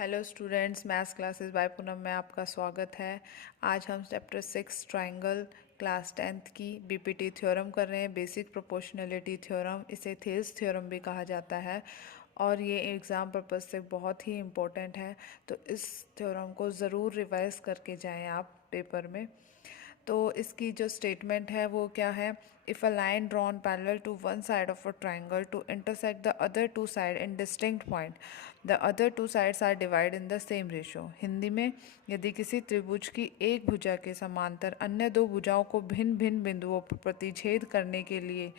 Hello students, maths classes bye Poonam में आपका स्वागत है। आज हम चैप्टर 6 ट्रायंगल क्लास 10th की बीपीटी थ्योरम कर रहे हैं, बेसिक प्रोपोर्शनलिटी थ्योरम। इसे थेल्स थ्योरम भी कहा जाता है और ये एग्ज़ाम पर्पस से बहुत ही इम्पोर्टेंट है, तो इस थ्योरम को ज़रूर रिवाइज करके जाएं आप पेपर में। तो इसकी जो स्टेटमेंट है वो क्या है? If a line drawn parallel to one side of a triangle to intersect the other two side in distinct point, the other two sides are divide in the same ratio. Hindi में, यदि किसी त्रिभुज की एक भुजा के समांतर अन्य दो भुजाओं को भिन्न भिन्न बिंदुओं पर प्रतिच्छेद करने के लिए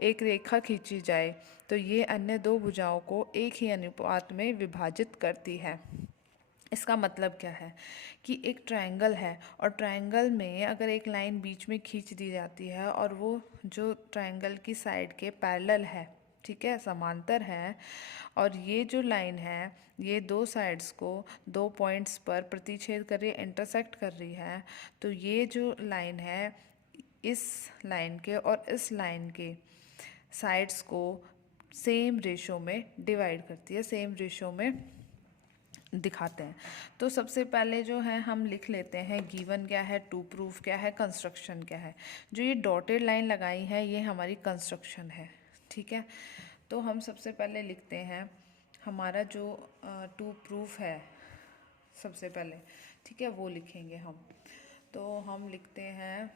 एक रेखा खींची जाए तो ये अन्य दो भुजाओं को एक ही अनुपात में विभाजित करती है। इसका मतलब क्या है कि एक ट्रायंगल है और ट्रायंगल में अगर एक लाइन बीच में खींच दी जाती है और वो जो ट्रायंगल की साइड के पैरेलल है, ठीक है, समांतर है, और ये जो लाइन है ये दो साइड्स को दो पॉइंट्स पर प्रतिच्छेद कर रही है, इंटरसेक्ट कर रही है, तो ये जो लाइन है इस लाइन के और इस लाइन के साइड्स को सेम रेशो में डिवाइड करती है, सेम रेशो में दिखाते हैं। तो सबसे पहले जो है हम लिख लेते हैं गिवन क्या है, टू प्रूफ क्या है, कंस्ट्रक्शन क्या है। जो ये डॉटेड लाइन लगाई है ये हमारी कंस्ट्रक्शन है, ठीक है। तो हम सबसे पहले लिखते हैं हमारा जो टू प्रूफ है, सबसे पहले, ठीक है, वो लिखेंगे हम। तो हम लिखते हैं,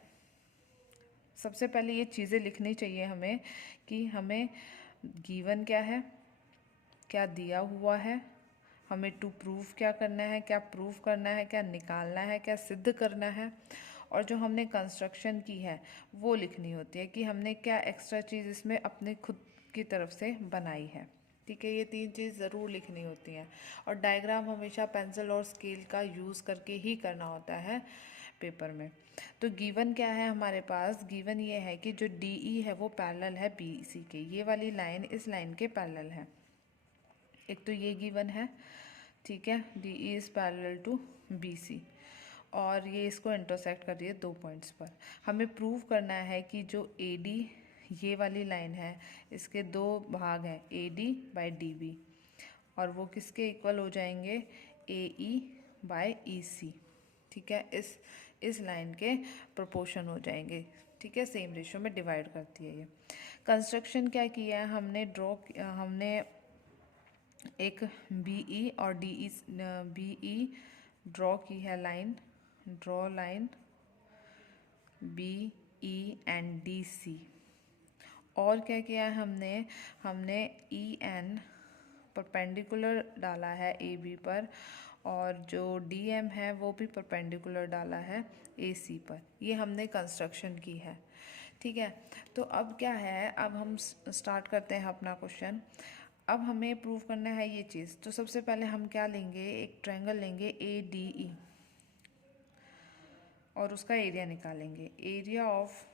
सबसे पहले ये चीज़ें लिखनी चाहिए हमें कि हमें गिवन क्या है, क्या दिया हुआ है, हमें टू प्रूफ क्या करना है, क्या प्रूफ करना है, क्या निकालना है, क्या सिद्ध करना है, और जो हमने कंस्ट्रक्शन की है वो लिखनी होती है कि हमने क्या एक्स्ट्रा चीज़ इसमें अपने खुद की तरफ से बनाई है, ठीक है। ये तीन चीज़ ज़रूर लिखनी होती हैं और डायग्राम हमेशा पेंसिल और स्केल का यूज़ करके ही करना होता है पेपर में। तो गिवन क्या है हमारे पास? गिवन ये है कि जो डी ई है वो पैरेलल है बी सी के, ये वाली लाइन इस लाइन के पैरेलल है। एक तो ये गिवन है, ठीक है, D E is parallel to B C, और ये इसको इंटरसेक्ट कर रही है दो पॉइंट्स पर। हमें प्रूव करना है कि जो ए डी ये वाली लाइन है इसके दो भाग हैं, A D by D B, और वो किसके इक्वल हो जाएंगे? ए ई बाई ई सी, ठीक है, इस लाइन के प्रोपोर्शन हो जाएंगे, ठीक है, सेम रेशो में डिवाइड करती है ये। कंस्ट्रक्शन क्या किया है हमने? हमने एक बी ई और D E, B E draw की है line, draw line B E and D C. और क्या किया है हमने ई एन परपेंडिकुलर डाला है ए बी पर, और जो डी एम है वो भी परपेंडिकुलर डाला है ए सी पर। ये हमने कंस्ट्रक्शन की है, ठीक है। तो अब क्या है, अब हम स्टार्ट करते हैं अपना क्वेश्चन। अब हमें प्रूव करना है ये चीज़। तो सबसे पहले हम क्या लेंगे? एक ट्रायंगल लेंगे ए डी ई और उसका एरिया निकालेंगे। Area of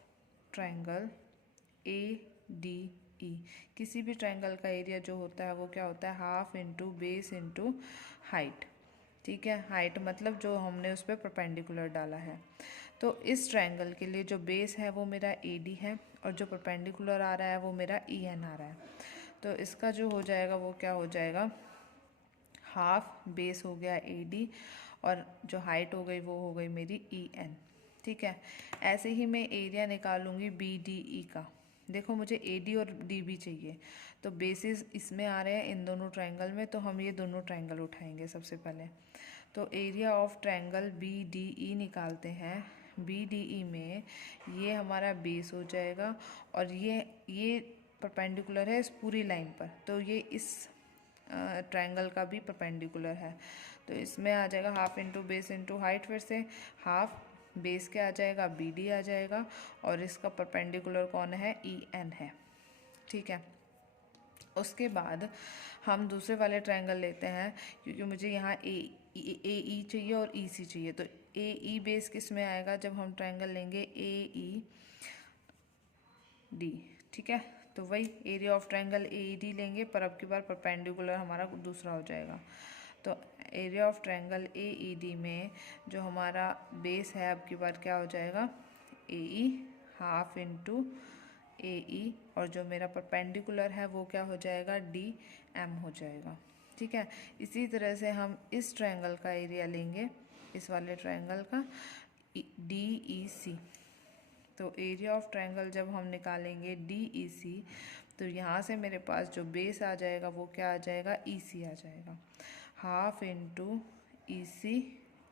triangle A D E, किसी भी ट्रायंगल का एरिया जो होता है वो क्या होता है? Half into base into height, ठीक है। हाइट मतलब जो हमने उस पर परपेंडिकुलर डाला है। तो इस ट्रायंगल के लिए जो बेस है वो मेरा ए डी है और जो परपेंडिकुलर आ रहा है वो मेरा ई एन आ रहा है। तो इसका जो हो जाएगा वो क्या हो जाएगा? हाफ बेस हो गया ए डी और जो हाइट हो गई वो हो गई मेरी ई एन, ठीक है। ऐसे ही मैं एरिया निकालूंगी बी डी ई का। देखो मुझे ए डी और डी बी चाहिए, तो बेसिस इसमें आ रहे हैं इन दोनों ट्रायंगल में, तो हम ये दोनों ट्रायंगल उठाएंगे सबसे पहले। तो area of triangle B D E निकालते हैं। बी डी ई में ये हमारा बेस हो जाएगा और ये परपेंडिकुलर है इस पूरी लाइन पर, तो ये इस ट्रायंगल का भी परपेंडिकुलर है। तो इसमें आ जाएगा half into base into height, फिर से हाफ बेस क्या आ जाएगा? बी डी आ जाएगा, और इसका परपेंडिकुलर कौन है? ई एन है, ठीक है। उसके बाद हम दूसरे वाले ट्रायंगल लेते हैं, क्योंकि मुझे यहाँ ए ई चाहिए और ई सी चाहिए। तो ए ई बेस किस में आएगा? जब हम ट्रायंगल लेंगे ए ई डी, ठीक है। तो वही area of triangle A D लेंगे, पर अब की बार परपेंडिकुलर हमारा दूसरा हो जाएगा। तो area of triangle A E D में जो हमारा बेस है अब की बार क्या हो जाएगा? ए ई हाफ इंटू ए ई, और जो मेरा परपेंडिकुलर है वो क्या हो जाएगा? डी एम हो जाएगा, ठीक है। इसी तरह से हम इस ट्रायंगल का एरिया लेंगे, इस वाले ट्रायंगल का DEC। तो एरिया ऑफ ट्रायंगल जब हम निकालेंगे DEC, तो यहाँ से मेरे पास जो बेस आ जाएगा वो क्या आ जाएगा, EC आ जाएगा। Half into EC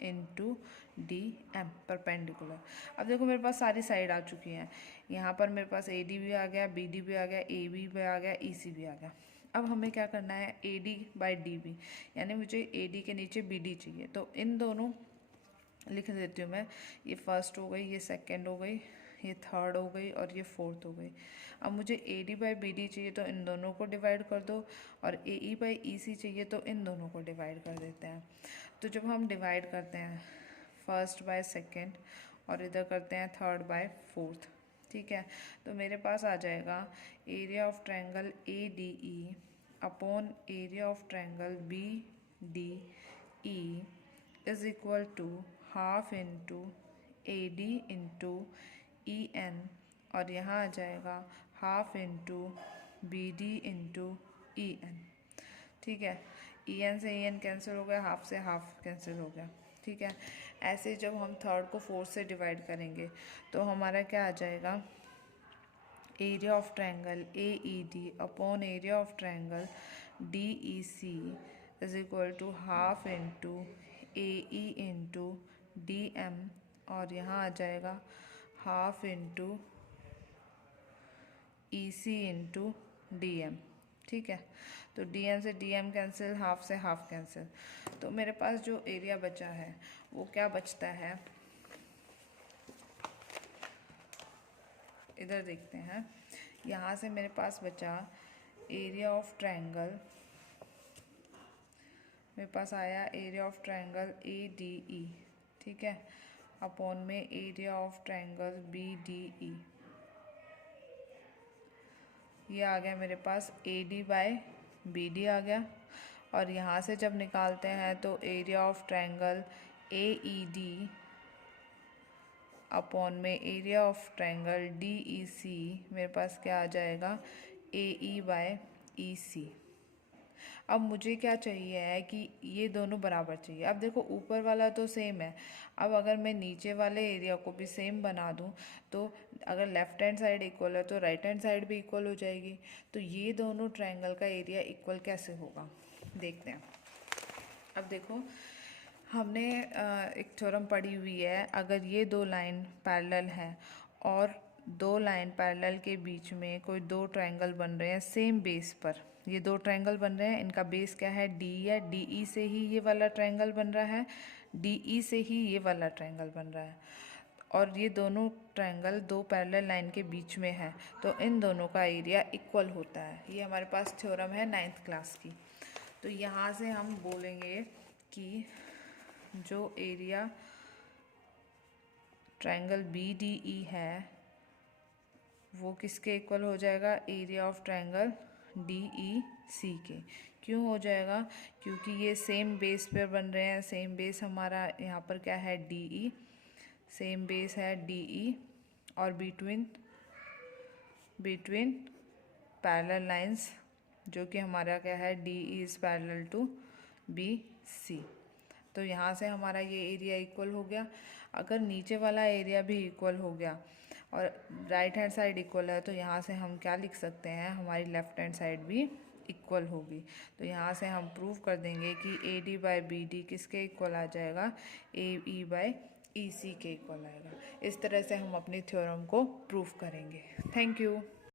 into DM perpendicular. अब देखो मेरे पास सारी साइड आ चुकी हैं। यहाँ पर मेरे पास AD भी आ गया, BD भी आ गया, AB भी आ गया, EC भी आ गया। अब हमें क्या करना है, AD/DB, यानी मुझे AD के नीचे BD चाहिए। तो इन दोनों लिख देती हूँ मैं, ये फर्स्ट हो गई, ये सेकंड हो गई, ये थर्ड हो गई और ये फोर्थ हो गई। अब मुझे AD/BD चाहिए तो इन दोनों को डिवाइड कर दो, और AE/EC चाहिए तो इन दोनों को डिवाइड कर देते हैं। तो जब हम डिवाइड करते हैं फर्स्ट बाय सेकंड और इधर करते हैं थर्ड बाय फोर्थ, ठीक है, तो मेरे पास आ जाएगा area of triangle ADE upon area of triangle BDE is equal to half into AD into EN, और यहाँ आ जाएगा half into BD into EN। ठीक है, EN से EN कैंसिल हो गया, हाफ से हाफ कैंसिल हो गया। ठीक है, ऐसे जब हम थर्ड को फोर्थ से डिवाइड करेंगे तो हमारा क्या आ जाएगा, area of triangle AED upon area of triangle DEC is equal to half into AE into DM, और यहाँ आ जाएगा half into EC into DM। ठीक है, तो DM से DM कैंसिल, हाफ से हाफ कैंसिल, तो मेरे पास जो एरिया बचा है वो क्या बचता है, इधर देखते हैं। यहाँ से मेरे पास बचा एरिया ऑफ ट्रायंगल, मेरे पास आया एरिया ऑफ ट्रायंगल ADE, ठीक है, अपॉन में एरिया ऑफ ट्रायंगल BDE। ये आ गया मेरे पास AD/BD आ गया, और यहाँ से जब निकालते हैं तो area of triangle AED upon में एरिया ऑफ ट्रायंगल DEC, मेरे पास क्या आ जाएगा, AE/EC। अब मुझे क्या चाहिए है कि ये दोनों बराबर चाहिए। अब देखो ऊपर वाला तो सेम है, अब अगर मैं नीचे वाले एरिया को भी सेम बना दूं तो अगर लेफ्ट हैंड साइड इक्वल है तो राइट हैंड साइड भी इक्वल हो जाएगी। तो ये दोनों ट्रायंगल का एरिया इक्वल कैसे होगा, देखते हैं। अब देखो हमने एक थ्योरम पढ़ी हुई है, अगर ये दो लाइन पैरेलल हैं और दो लाइन पैरेलल के बीच में कोई दो ट्रायंगल बन रहे हैं सेम बेस पर, ये दो ट्रायंगल बन रहे हैं, इनका बेस क्या है, D है, DE से ही ये वाला ट्रायंगल बन रहा है, DE से ही ये वाला ट्रायंगल बन रहा है, और ये दोनों ट्रायंगल दो पैरेलल लाइन के बीच में है, तो इन दोनों का एरिया इक्वल होता है। ये हमारे पास थ्योरम है 9th क्लास की। तो यहाँ से हम बोलेंगे कि जो एरिया ट्रायंगल BDE है वो किसके इक्वल हो जाएगा, एरिया ऑफ ट्रायंगल DEC के। क्यों हो जाएगा, क्योंकि ये सेम बेस पर बन रहे हैं, सेम बेस हमारा यहाँ पर क्या है, DE, सेम बेस है DE, और बिटवीन पैरेलल लाइंस जो कि हमारा क्या है, DE is parallel to BC। तो यहाँ से हमारा ये एरिया इक्वल हो गया। अगर नीचे वाला एरिया भी इक्वल हो गया और राइट हैंड साइड इक्वल है तो यहाँ से हम क्या लिख सकते हैं, हमारी लेफ्ट हैंड साइड भी इक्वल होगी। तो यहाँ से हम प्रूव कर देंगे कि AD/BD किसके इक्वल आ जाएगा, AE/EC के इक्वल आएगा। इस तरह से हम अपनी थ्योरम को प्रूव करेंगे। Thank you.